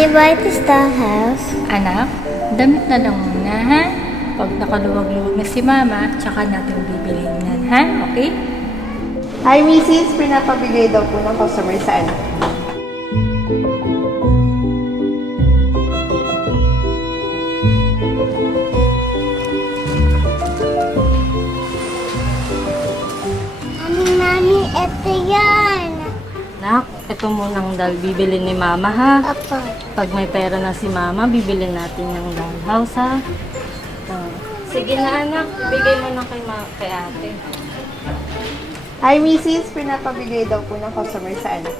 Mommy, buy this dollhouse. Anak, damit na lang muna, ha? Pag nakaluwag-luwag na si Mama, tsaka natin bibilihin yan, ha? Okay? Hi, Mrs. Pinapabigay daw po ng customer sa anak. Mami, eto yan. Nak, ito munang dal bibili ni Mama, ha? Apo. Pag may pera na si Mama, bibili natin yung dollhouse, ha? Sige na, anak. Bigay mo na kay ate. Hi, Mrs. Pinapabigay daw po ng customer sa anak.